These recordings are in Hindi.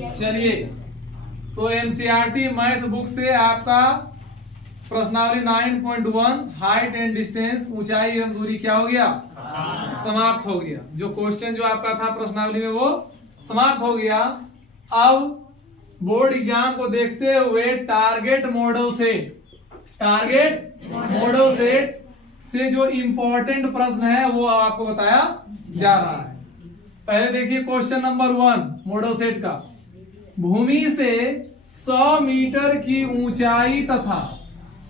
चलिए, तो एनसीईआरटी मैथ बुक से आपका प्रश्नावली 9.1 हाइट एंड डिस्टेंस, ऊंचाई एवं दूरी क्या हो गया, समाप्त हो गया। जो क्वेश्चन जो आपका था प्रश्नावली में वो समाप्त हो गया। अब बोर्ड एग्जाम को देखते हुए टारगेट मॉडल सेट से जो इंपॉर्टेंट प्रश्न है वो आपको बताया जा रहा है। पहले देखिए क्वेश्चन नंबर 1 मॉडल सेट का। भूमि से 100 मीटर की ऊंचाई तथा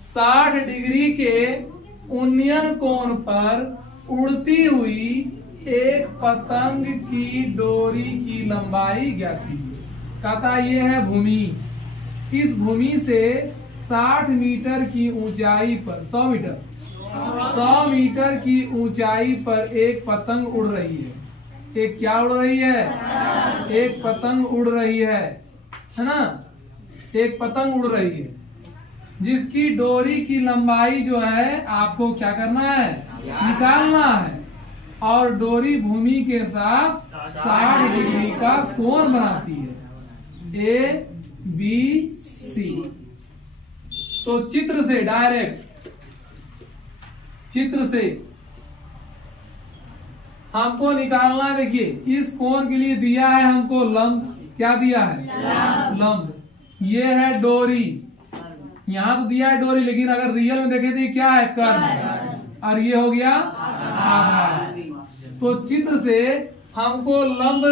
60 डिग्री के उन्नयन कोण पर उड़ती हुई एक पतंग की डोरी की लंबाई ज्ञात कीजिए। कहता ये है भूमि, इस भूमि से 60 मीटर की ऊंचाई पर 100 मीटर की ऊंचाई पर एक पतंग उड़ रही है। एक क्या उड़ रही है, एक पतंग उड़ रही है ना, एक पतंग उड़ रही है जिसकी डोरी की लंबाई जो है आपको क्या करना है, निकालना है। और डोरी भूमि के साथ 60 डिग्री का कोण बनाती है, ए बी सी। तो चित्र से डायरेक्ट चित्र से हमको निकालना है। देखिए इस कोण के लिए दिया है हमको लंब, क्या दिया है, लंब। ये है डोरी, यहाँ तो दिया है डोरी, लेकिन अगर रियल में देखें तो ये क्या है, कर्ण, और ये हो गया आधार। तो चित्र से हमको लंब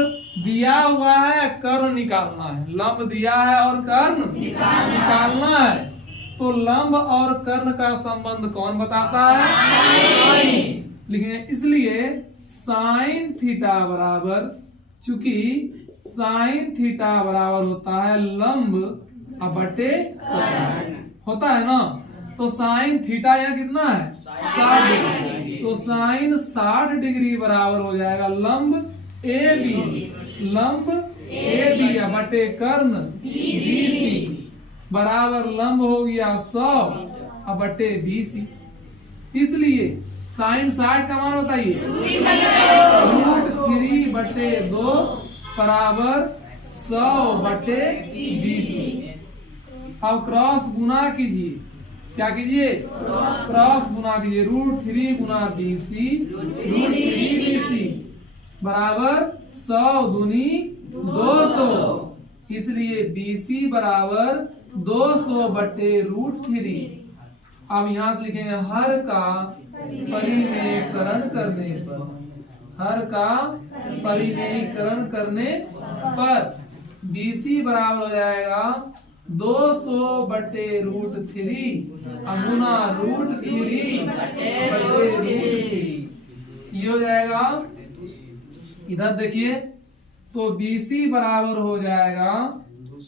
दिया हुआ है, कर्ण निकालना है। लंब दिया है और कर्ण निकालना है। तो लंब और कर्ण का संबंध कौन बताता है, साइन। लेकिन इसलिए साइन थीटा बराबर, चूंकि साइन थीटा बराबर होता है लंब बटे कर्ण, होता है ना। तो साइन थीटा यहाँ कितना है, 60 डिग्री। तो साइन 60 डिग्री बराबर हो जाएगा लंब ए बी, लंब ए बी बटे कर्ण बी सी बराबर लंब हो गया 100 बटे बी सी। इसलिए साइन 60 का मान होता है √3 बटे 2 बराबर 100 बटे बी सी। अब क्रॉस गुना कीजिए, क्या कीजिए, क्रॉस गुना कीजिए। √3 गुना बी सी, √3 बी सी बराबर 100 दूनी 200। इसलिए बी सी बराबर 200 बटे √3। अब यहां से लिखेंगे हर का परिमेयकरण करने पर, हर का परिमेयकरण करने पर बी सी बराबर हो जाएगा 200 बटे √3 गुना √3 बटे √3। ये हो जाएगा, इधर देखिए, तो BC बराबर हो जाएगा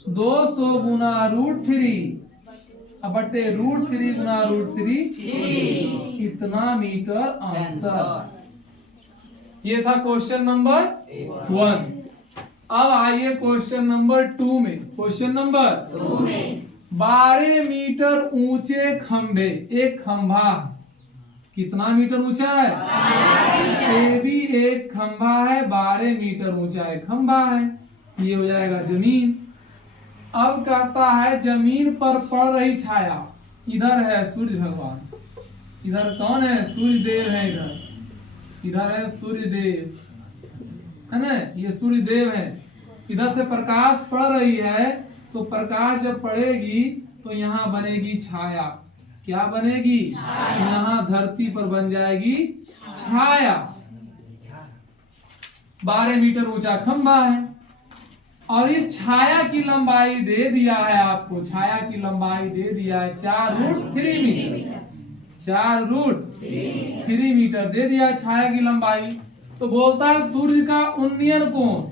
200 गुना √3 बटे √3 गुना √3, इतना मीटर आंसर। ये था क्वेश्चन नंबर 1। अब आइए क्वेश्चन नंबर 2 में। क्वेश्चन नंबर 2 में 12 मीटर ऊंचे खंभे, एक खंभा कितना मीटर ऊंचा है, ए भी एक खंभा है, 12 मीटर ऊंचा है, खंभा है। ये हो जाएगा जमीन। अब कहता है जमीन पर पड़ रही छाया, इधर है सूर्य भगवान, इधर कौन है, सूर्य देव है, इधर है सूर्य देव, है ना, ये सूर्य देव है। इधर से प्रकाश पड़ रही है, तो प्रकाश जब पड़ेगी तो यहाँ बनेगी छाया। क्या बनेगी, यहाँ धरती पर बन जाएगी छाया। 12 मीटर ऊंचा खंभा है और इस छाया की लंबाई दे दिया है आपको, छाया की लंबाई दे दिया है 4√3 मीटर, 4√3 मीटर दे दिया है छाया की लंबाई। तो बोलता है सूर्य का उन्नयन कोण,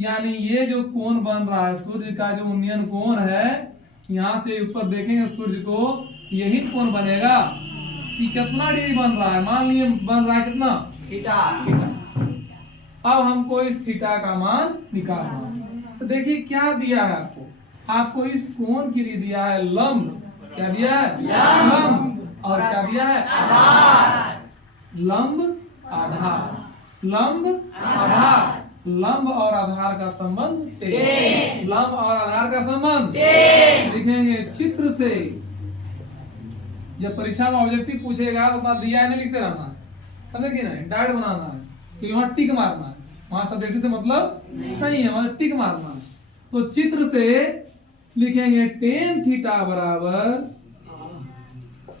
यानी ये जो कोण बन रहा है, सूर्य का जो उन्नयन कोण है, यहाँ से ऊपर देखेंगे सूर्य को, यही कोण बनेगा कि कितना डिग्री बन रहा है, मान लीजिए बन रहा है कितना, थीटा। अब हमको इस थीटा का मान निकालना। तो देखिए क्या दिया है आपको, आपको इस कोण के लिए दिया है लंब, क्या दिया है, लंब, और क्या दिया है, आधार, लंब आधार, लंब आधार। लंब और आधार का संबंध टेन। लंब और आधार का संबंध लिखेंगे चित्र से। जब परीक्षा में ऑब्जेक्टिव पूछेगा तो बात दिया है नहीं लिखते रहना, समझे कि नहीं, डायरेक्ट बनाना है क्योंकि वहां टिक मारना है, वहां सब्जेक्टिव से मतलब नहीं है, वहां टिक मारना है। तो चित्र से लिखेंगे टेन थीटा बराबर,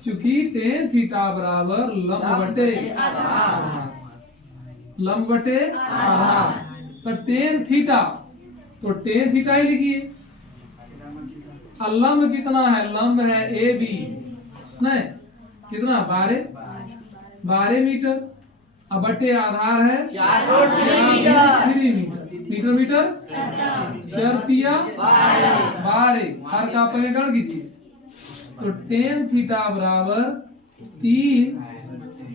चूंकि टेन थीटा बराबर लंब बटे आधार, लंब बटे आधार, तो टेन थीटा, तो टेन थीटा ही लिखिए। और लंब कितना है, लंब है ए बी, नहीं कितना 12 मीटर, अब बटे आधार है 3 मीटर, मीटर मीटर 4 तिया 12, हर का परिकरण कीजिए। तो टेन थीटा बराबर 3,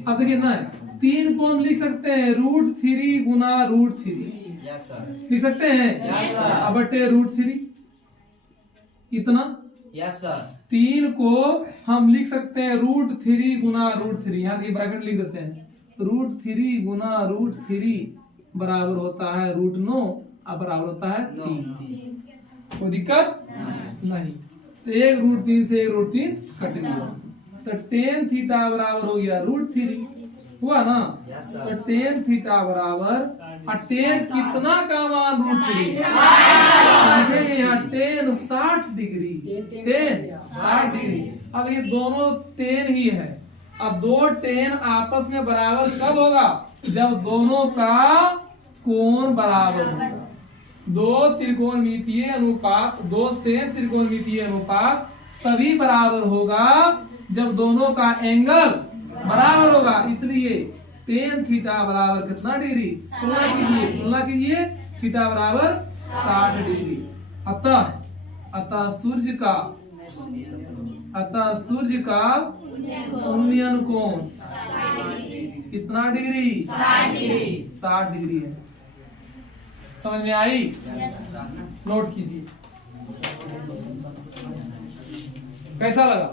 अब देखिए ना 3 को हम लिख सकते हैं √3 गुना √3, लिख सकते हैं, अब बटे √3 इतना। 3 को हम लिख सकते हैं √3 गुना √3, यहाँ देखिए ब्रैकेट लिख देते हैं, √3 गुना √3 बराबर होता है √9, अब बराबर होता है 3। कोई दिक्कत नहीं, तो 1 √3 से 1 √3 कट गया, तो टेन थीटा बराबर हो गया √3, हुआ ना। तो टेन थीटा बराबर, और टेन कितना का मान √3, यहाँ टेन 60 डिग्री, टेन 60 डिग्री। अब ये दोनों टेन ही है, अब 2 टेन आपस में बराबर कब होगा, जब दोनों का कोण बराबर होगा। 2 त्रिकोणमितीय अनुपात, 2 सेम त्रिकोणमितीय अनुपात तभी बराबर होगा जब दोनों का एंगल बराबर होगा। इसलिए टेन थीटा बराबर कितना डिग्री, तुलना कीजिए, थीटा बराबर 60 डिग्री। अतः सूर्य का उन्नयन कोण कितना डिग्री, 60 डिग्री है। समझ में आई? नोट कीजिए, कैसा लगा?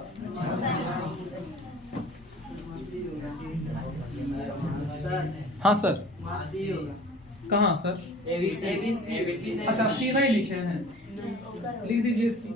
हाँ सर, कहाँ सर? अच्छा सी नहीं लिखे हैं, लिख दीजिए सी।